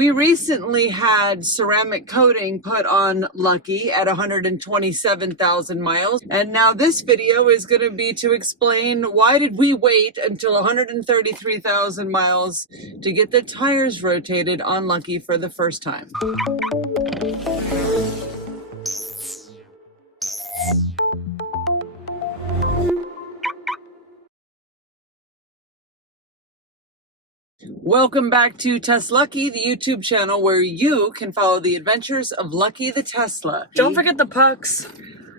We recently had ceramic coating put on Lucky at 127,000 miles. And now this video is going to be to explain why did we wait until 133,000 miles to get the tires rotated on Lucky for the first time. Welcome back to TesLUCKY, the YouTube channel where you can follow the adventures of Lucky the Tesla. Don't forget the pucks.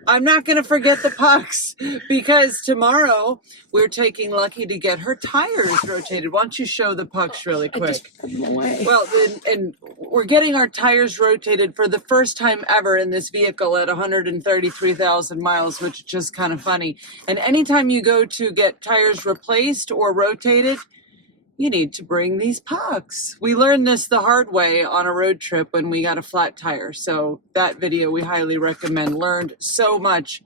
I'm not going to forget the pucks because tomorrow we're taking Lucky to get her tires rotated. Why don't you show the pucks really quick? I just put them away. Well, and we're getting our tires rotated for the first time ever in this vehicle at 133,000 miles, which is just kind of funny. And anytime you go to get tires replaced or rotated, you need to bring these pucks. We learned this the hard way on a road trip when we got a flat tire. So that video we highly recommend. Learned so much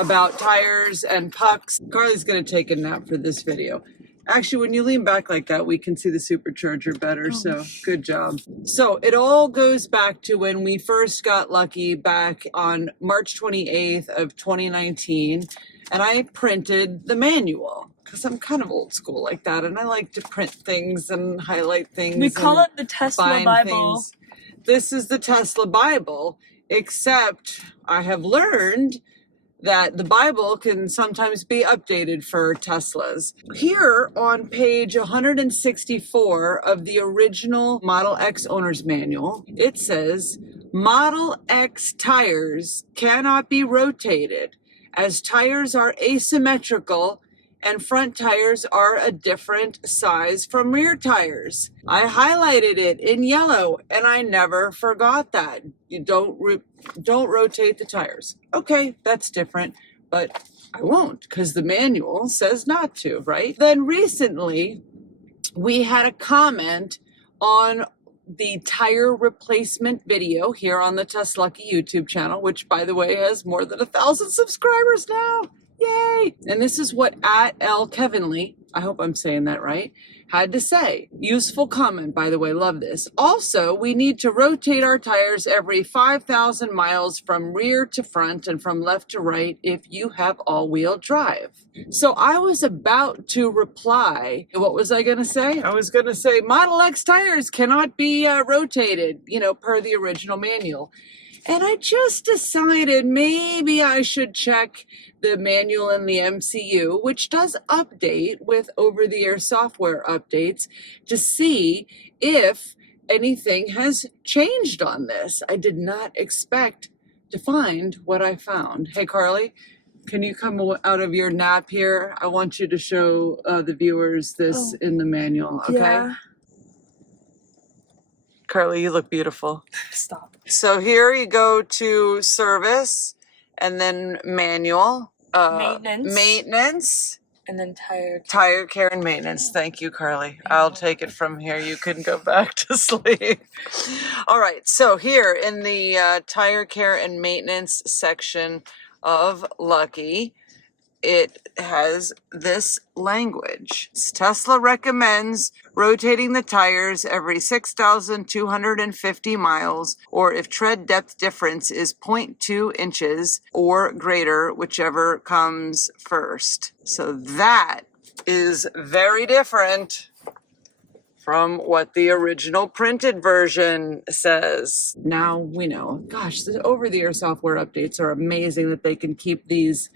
about tires and pucks. Carly's gonna take a nap for this video. Actually, when you lean back like that, we can see the supercharger better, so good job. So it all goes back to when we first got Lucky back on March 28th of 2019, and I printed the manual because I'm kind of old school like that, and I like to print things and highlight things. We call it the Tesla Bible. Things. This is the Tesla Bible, except I have learned that the Bible can sometimes be updated for Teslas. Here on page 164 of the original Model X owner's manual, it says, Model X tires cannot be rotated as tires are asymmetrical and front tires are a different size from rear tires. I highlighted it in yellow and I never forgot that. You don't rotate the tires. Okay, that's different, but I won't because the manual says not to, right? Then recently we had a comment on the tire replacement video here on the TesLUCKY YouTube channel, which by the way has more than 1,000 subscribers now. Yay! And this is what @LKevinly, I hope I'm saying that right, had to say. Useful comment, by the way, love this. Also, we need to rotate our tires every 5,000 miles from rear to front and from left to right if you have all-wheel drive. So I was about to reply. What was I going to say? I was going to say Model X tires cannot be rotated, per the original manual. And I just decided maybe I should check the manual in the MCU, which does update with over-the-air software updates, to see if anything has changed on this. I did not expect to find what I found. Hey, Carly, can you come out of your nap here? I want you to show the viewers this in the manual, okay? Yeah. Carly, you look beautiful. Stop. So here you go to service and then manual. Maintenance. And then tire. Tire care and maintenance. Thank you, Carly. I'll take it from here. You can go back to sleep. All right. So here in the tire care and maintenance section of Lucky, it has this language. Tesla recommends rotating the tires every 6,250 miles, or if tread depth difference is 0.2 inches or greater, whichever comes first. So that is very different from what the original printed version says. Now we know. Gosh, the over-the-air software updates are amazing that they can keep these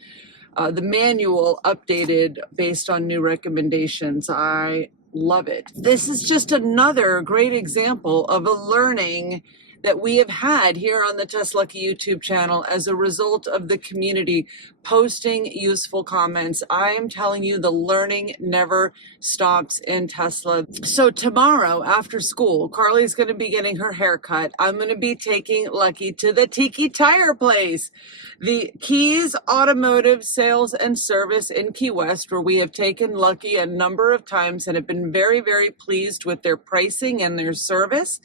the manual updated based on new recommendations. I love it. This is just another great example of a learning that we have had here on the TesLUCKY YouTube channel as a result of the community posting useful comments. I am telling you, the learning never stops in Tesla. So tomorrow after school, Carly's going to be getting her hair cut. I'm going to be taking Lucky to the Tiki Tire Place, the Keys Automotive Sales and Service in Key West, where we have taken Lucky a number of times and have been very, very pleased with their pricing and their service.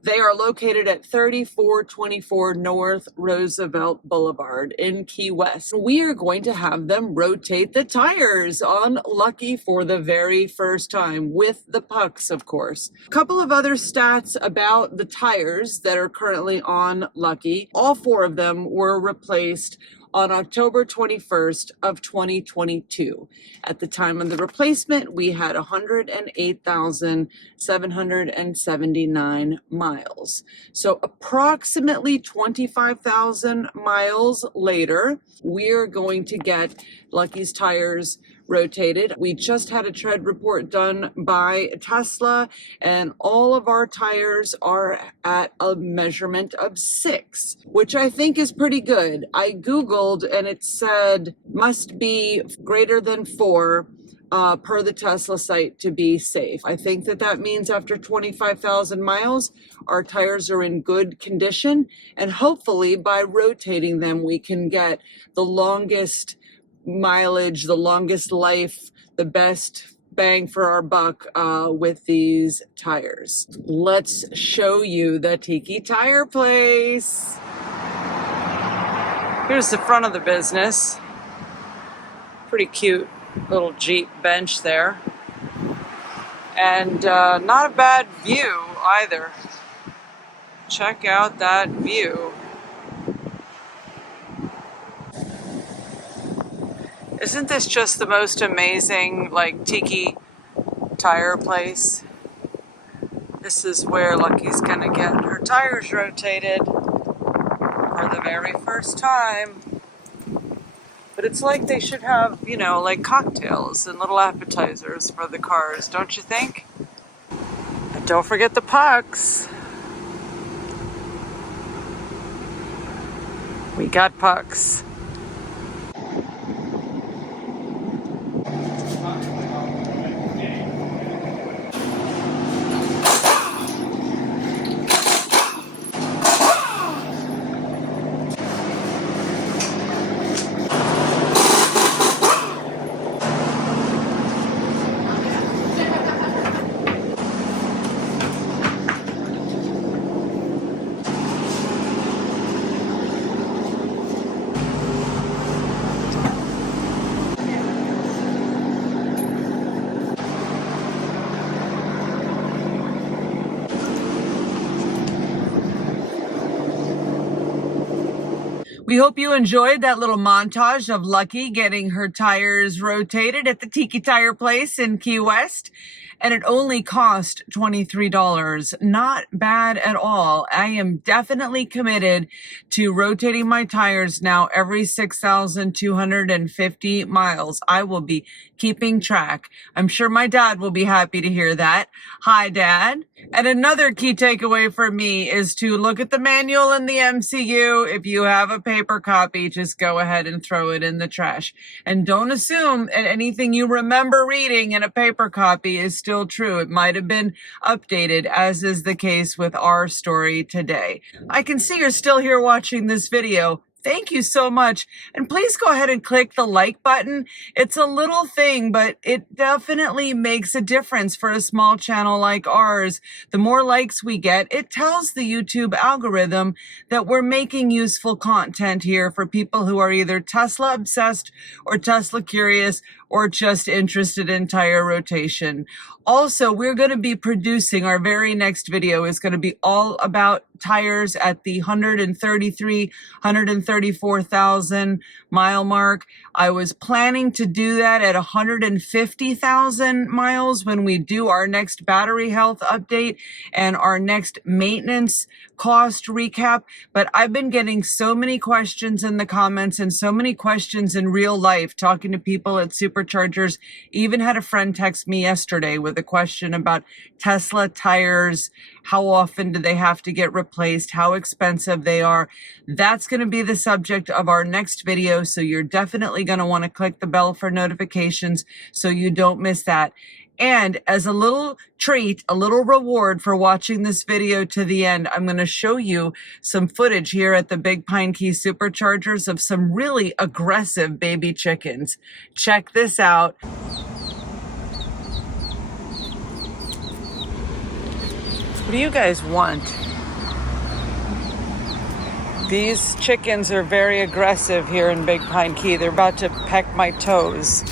They are located at at 3424 North Roosevelt Boulevard in Key West. We are going to have them rotate the tires on Lucky for the very first time, with the pucks, of course. A couple of other stats about the tires that are currently on Lucky. All four of them were replaced on October 21st of 2022. At the time of the replacement, we had 108,779 miles. So approximately 25,000 miles later, we're going to get Lucky's tires rotated. We just had a tread report done by Tesla, and all of our tires are at a measurement of 6, which I think is pretty good. I Googled and it said must be greater than 4 per the Tesla site to be safe. I think that means after 25,000 miles, our tires are in good condition, and hopefully by rotating them, we can get the longest mileage, the longest life, the best bang for our buck with these tires. Let's show you the Tiki Tire Place. Here's the front of the business. Pretty cute little Jeep bench there. And not a bad view either. Check out that view. Isn't this just the most amazing, like, Tiki Tire Place? This is where Lucky's gonna get her tires rotated for the very first time. But it's like they should have, you know, like cocktails and little appetizers for the cars, don't you think? And don't forget the pucks. We got pucks. We hope you enjoyed that little montage of Lucky getting her tires rotated at the Tiki Tire Place in Key West. And it only cost $23. Not bad at all. I am definitely committed to rotating my tires now every 6,250 miles. I will be keeping track. I'm sure my dad will be happy to hear that. Hi, Dad. And another key takeaway for me is to look at the manual in the MCU. If you have a paper copy, just go ahead and throw it in the trash. And don't assume that anything you remember reading in a paper copy is still true. It might have been updated, as is the case with our story today. I can see you're still here watching this video. Thank you so much. And please go ahead and click the like button. It's a little thing, but it definitely makes a difference for a small channel like ours. The more likes we get, it tells the YouTube algorithm that we're making useful content here for people who are either Tesla obsessed or Tesla curious or just interested in tire rotation. Also, we're going to be producing, our very next video is going to be all about tires at the 134,000 mile mark. I was planning to do that at 150,000 miles when we do our next battery health update and our next maintenance cost recap. But I've been getting so many questions in the comments and so many questions in real life, talking to people at superchargers. Even had a friend text me yesterday with a question about Tesla tires. How often do they have to get replaced? How expensive they are? That's going to be the subject of our next video. So you're definitely going to want to click the bell for notifications so you don't miss that. And as a little treat, a little reward for watching this video to the end, I'm going to show you some footage here at the Big Pine Key Superchargers of some really aggressive baby chickens. Check this out. What do you guys want? These chickens are very aggressive here in Big Pine Key. They're about to peck my toes.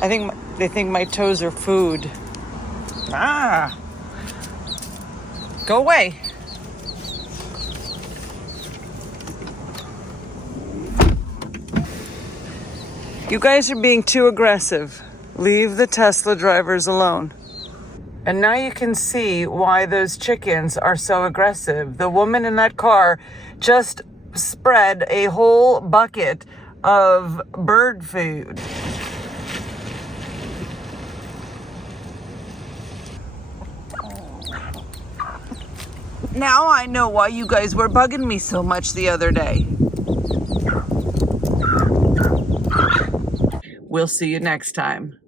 I think they think my toes are food. Ah! Go away. You guys are being too aggressive. Leave the Tesla drivers alone. And now you can see why those chickens are so aggressive. The woman in that car just spread a whole bucket of bird food. Now I know why you guys were bugging me so much the other day. We'll see you next time.